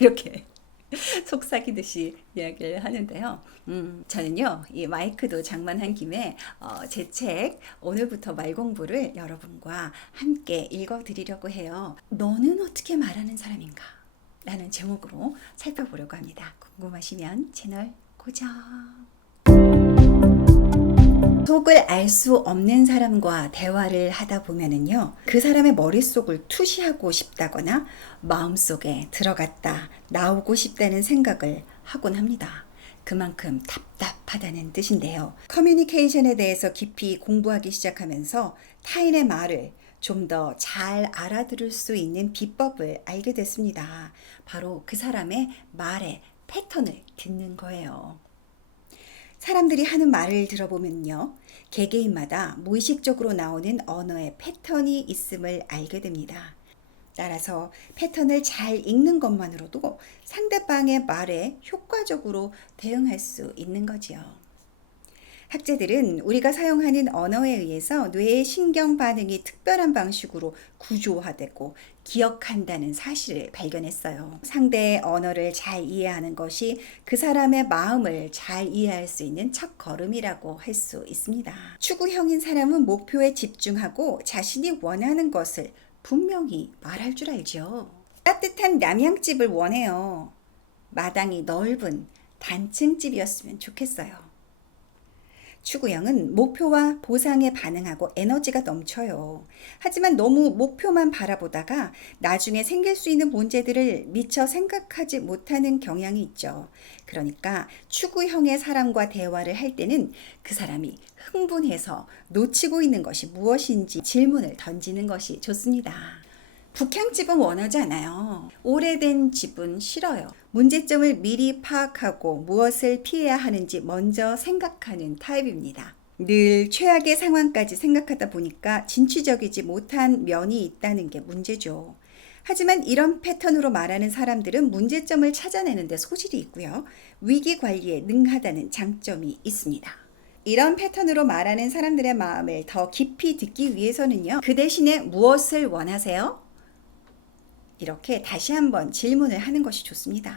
이렇게 속삭이듯이 이야기를 하는데요. 저는요, 이 마이크도 장만한 김에 제 책 오늘부터 말 공부를 여러분과 함께 읽어드리려고 해요. 너는 어떻게 말하는 사람인가? 라는 제목으로 살펴보려고 합니다. 궁금하시면 채널 고정. 속을 알 수 없는 사람과 대화를 하다 보면은요, 그 사람의 머릿속을 투시하고 싶다거나 마음속에 들어갔다 나오고 싶다는 생각을 하곤 합니다. 그만큼 답답하다는 뜻인데요. 커뮤니케이션에 대해서 깊이 공부하기 시작하면서 타인의 말을 좀 더 잘 알아들을 수 있는 비법을 알게 됐습니다. 바로 그 사람의 말의 패턴을 듣는 거예요. 사람들이 하는 말을 들어보면요, 개개인마다 무의식적으로 나오는 언어의 패턴이 있음을 알게 됩니다. 따라서 패턴을 잘 읽는 것만으로도 상대방의 말에 효과적으로 대응할 수 있는 거지요. 학자들은 우리가 사용하는 언어에 의해서 뇌의 신경 반응이 특별한 방식으로 구조화되고 기억한다는 사실을 발견했어요. 상대의 언어를 잘 이해하는 것이 그 사람의 마음을 잘 이해할 수 있는 첫 걸음이라고 할 수 있습니다. 추구형인 사람은 목표에 집중하고 자신이 원하는 것을 분명히 말할 줄 알죠. 따뜻한 남양집을 원해요. 마당이 넓은 단층집이었으면 좋겠어요. 추구형은 목표와 보상에 반응하고 에너지가 넘쳐요. 하지만 너무 목표만 바라보다가 나중에 생길 수 있는 문제들을 미처 생각하지 못하는 경향이 있죠. 그러니까 추구형의 사람과 대화를 할 때는 그 사람이 흥분해서 놓치고 있는 것이 무엇인지 질문을 던지는 것이 좋습니다. 북향집은 원하지 않아요. 오래된 집은 싫어요. 문제점을 미리 파악하고 무엇을 피해야 하는지 먼저 생각하는 타입입니다. 늘 최악의 상황까지 생각하다 보니까 진취적이지 못한 면이 있다는 게 문제죠. 하지만 이런 패턴으로 말하는 사람들은 문제점을 찾아내는 데 소질이 있고요. 위기 관리에 능하다는 장점이 있습니다. 이런 패턴으로 말하는 사람들의 마음을 더 깊이 듣기 위해서는요, 그 대신에 무엇을 원하세요? 이렇게 다시 한번 질문을 하는 것이 좋습니다.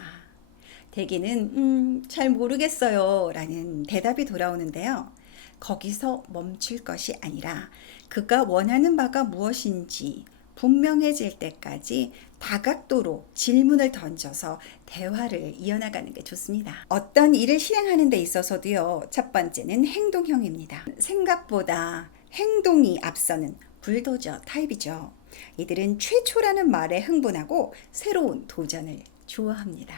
대개는 잘 모르겠어요 라는 대답이 돌아오는데요. 거기서 멈출 것이 아니라 그가 원하는 바가 무엇인지 분명해질 때까지 다각도로 질문을 던져서 대화를 이어나가는 게 좋습니다. 어떤 일을 실행하는 데 있어서도요, 첫 번째는 행동형입니다. 생각보다 행동이 앞서는 불도저 타입이죠. 이들은 최초라는 말에 흥분하고 새로운 도전을 좋아합니다.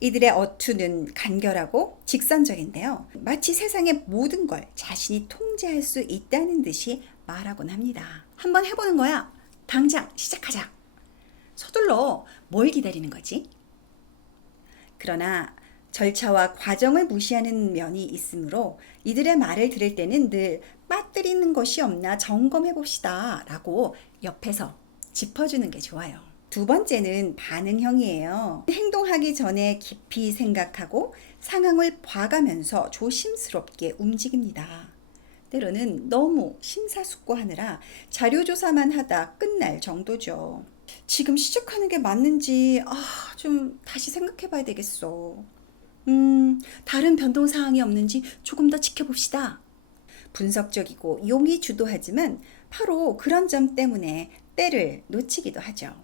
이들의 어투는 간결하고 직선적인데요. 마치 세상의 모든 걸 자신이 통제할 수 있다는 듯이 말하곤 합니다. 한번 해보는 거야. 당장 시작하자. 서둘러. 뭘 기다리는 거지? 그러나 절차와 과정을 무시하는 면이 있으므로 이들의 말을 들을 때는 늘 빠뜨리는 것이 없나 점검해 봅시다 라고 옆에서 짚어주는 게 좋아요. 두 번째는 반응형이에요. 행동하기 전에 깊이 생각하고 상황을 봐가면서 조심스럽게 움직입니다. 때로는 너무 심사숙고하느라 자료조사만 하다 끝날 정도죠. 지금 시작하는 게 맞는지 좀 다시 생각해 봐야 되겠어. 다른 변동 사항이 없는지 조금 더 지켜봅시다. 분석적이고 용이 주도하지만 바로 그런 점 때문에 때를 놓치기도 하죠.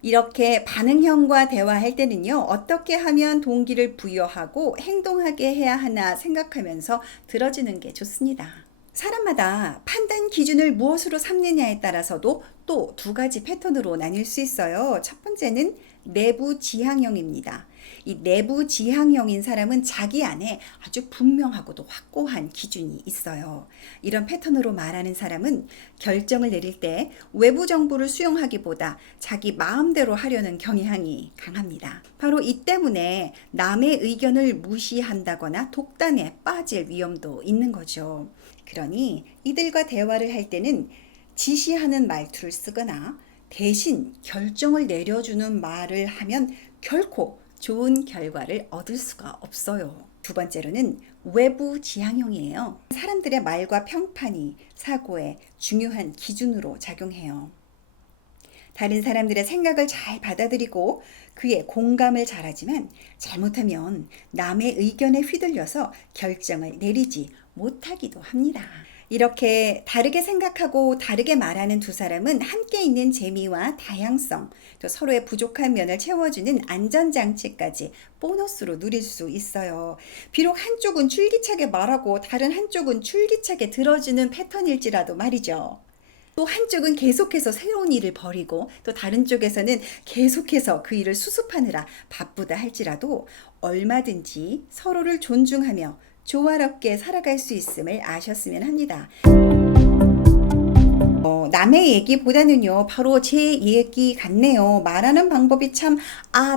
이렇게 반응형과 대화할 때는요, 어떻게 하면 동기를 부여하고 행동하게 해야 하나 생각하면서 들어주는 게 좋습니다. 사람마다 판단 기준을 무엇으로 삼느냐에 따라서도 또 두 가지 패턴으로 나뉠 수 있어요. 첫 번째는 내부 지향형입니다. 이 내부 지향형인 사람은 자기 안에 아주 분명하고도 확고한 기준이 있어요. 이런 패턴으로 말하는 사람은 결정을 내릴 때 외부 정보를 수용하기보다 자기 마음대로 하려는 경향이 강합니다. 바로 이 때문에 남의 의견을 무시한다거나 독단에 빠질 위험도 있는 거죠. 그러니 이들과 대화를 할 때는 지시하는 말투를 쓰거나 대신 결정을 내려주는 말을 하면 결코 좋은 결과를 얻을 수가 없어요. 두 번째로는 외부 지향형이에요. 사람들의 말과 평판이 사고에 중요한 기준으로 작용해요. 다른 사람들의 생각을 잘 받아들이고 그에 공감을 잘하지만 잘못하면 남의 의견에 휘둘려서 결정을 내리지 못하기도 합니다. 이렇게 다르게 생각하고 다르게 말하는 두 사람은 함께 있는 재미와 다양성, 또 서로의 부족한 면을 채워주는 안전장치까지 보너스로 누릴 수 있어요. 비록 한쪽은 줄기차게 말하고 다른 한쪽은 줄기차게 들어주는 패턴일지라도 말이죠. 또 한쪽은 계속해서 새로운 일을 벌이고 또 다른 쪽에서는 계속해서 그 일을 수습하느라 바쁘다 할지라도 얼마든지 서로를 존중하며 조화롭게 살아갈 수 있음을 아셨으면 합니다. 남의 얘기보다는요, 바로 제 얘기 같네요. 말하는 방법이 참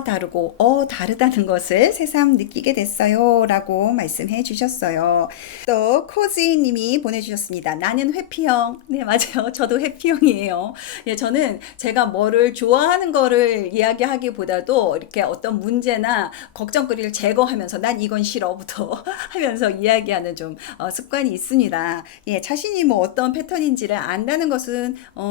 다르고 다르다는 것을 새삼 느끼게 됐어요. 라고 말씀해 주셨어요. 또 코지 님이 보내주셨습니다. 나는 회피형. 네, 맞아요. 저도 회피형이에요. 예, 저는 제가 뭐를 좋아하는 거를 이야기하기보다도 이렇게 어떤 문제나 걱정거리를 제거하면서 난 이건 싫어부터 하면서 이야기하는 좀 습관이 있습니다. 예, 자신이 뭐 어떤 패턴인지를 안다는 것은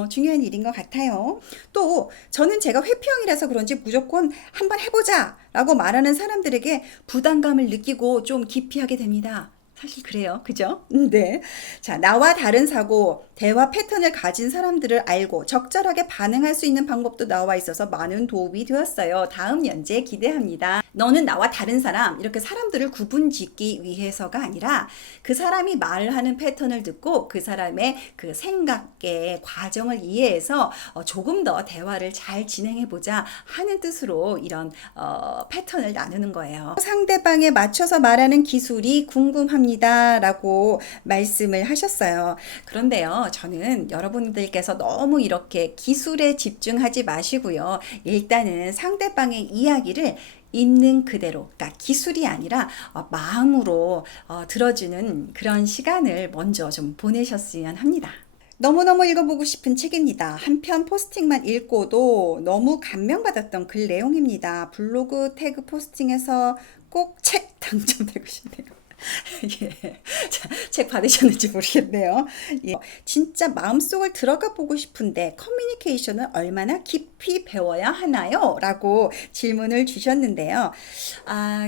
중요한 일인 것 같아요. 또 저는 제가 회피형이라서 그런지 무조건 한번 해보자 라고 말하는 사람들에게 부담감을 느끼고 좀 기피하게 됩니다. 사실 그래요. 그죠? 네. 자, 나와 다른 사고, 대화 패턴을 가진 사람들을 알고 적절하게 반응할 수 있는 방법도 나와 있어서 많은 도움이 되었어요. 다음 연재 기대합니다. 너는 나와 다른 사람, 이렇게 사람들을 구분 짓기 위해서가 아니라 그 사람이 말을 하는 패턴을 듣고 그 사람의 그 생각의 과정을 이해해서 조금 더 대화를 잘 진행해보자 하는 뜻으로 이런 패턴을 나누는 거예요. 상대방에 맞춰서 말하는 기술이 궁금합니다. 라고 말씀을 하셨어요. 그런데요, 저는 여러분들께서 너무 이렇게 기술에 집중하지 마시고요. 일단은 상대방의 이야기를 있는 그대로, 그러니까 기술이 아니라 마음으로 들어주는 그런 시간을 먼저 좀 보내셨으면 합니다. 너무너무 읽어보고 싶은 책입니다. 한 편 포스팅만 읽고도 너무 감명받았던 글 내용입니다. 블로그 태그 포스팅에서 꼭 책 당첨되고 싶네요. 예. 자, 책 받으셨는지 모르겠네요. 예. 진짜 마음속을 들어가 보고 싶은데 커뮤니케이션을 얼마나 깊이 배워야 하나요? 라고 질문을 주셨는데요.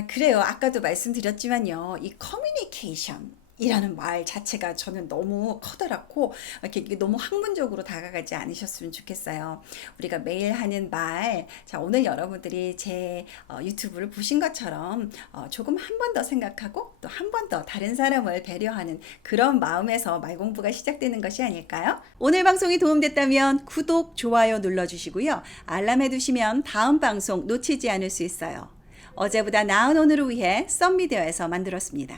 그래요. 아까도 말씀드렸지만요. 이 커뮤니케이션 이라는 말 자체가 저는 너무 커다랗고 이렇게 너무 학문적으로 다가가지 않으셨으면 좋겠어요. 우리가 매일 하는 말, 자, 오늘 여러분들이 제 유튜브를 보신 것처럼 조금 한 번 더 생각하고 또 한 번 더 다른 사람을 배려하는 그런 마음에서 말 공부가 시작되는 것이 아닐까요? 오늘 방송이 도움됐다면 구독, 좋아요 눌러주시고요. 알람해 두시면 다음 방송 놓치지 않을 수 있어요. 어제보다 나은 오늘을 위해 썸미디어에서 만들었습니다.